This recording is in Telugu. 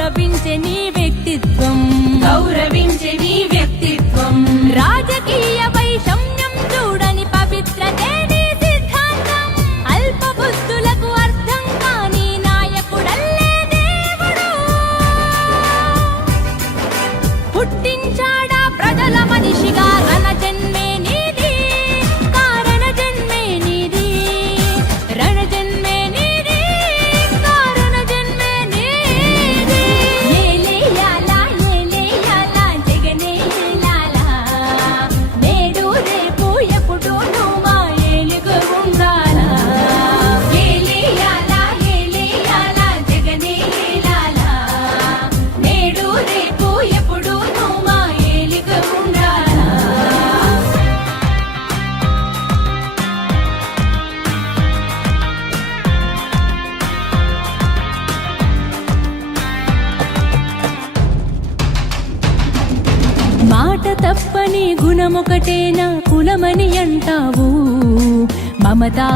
ప్రవించే నీ మాట తప్పని గుణమొకటేనా కులమని అంటావు. మమతా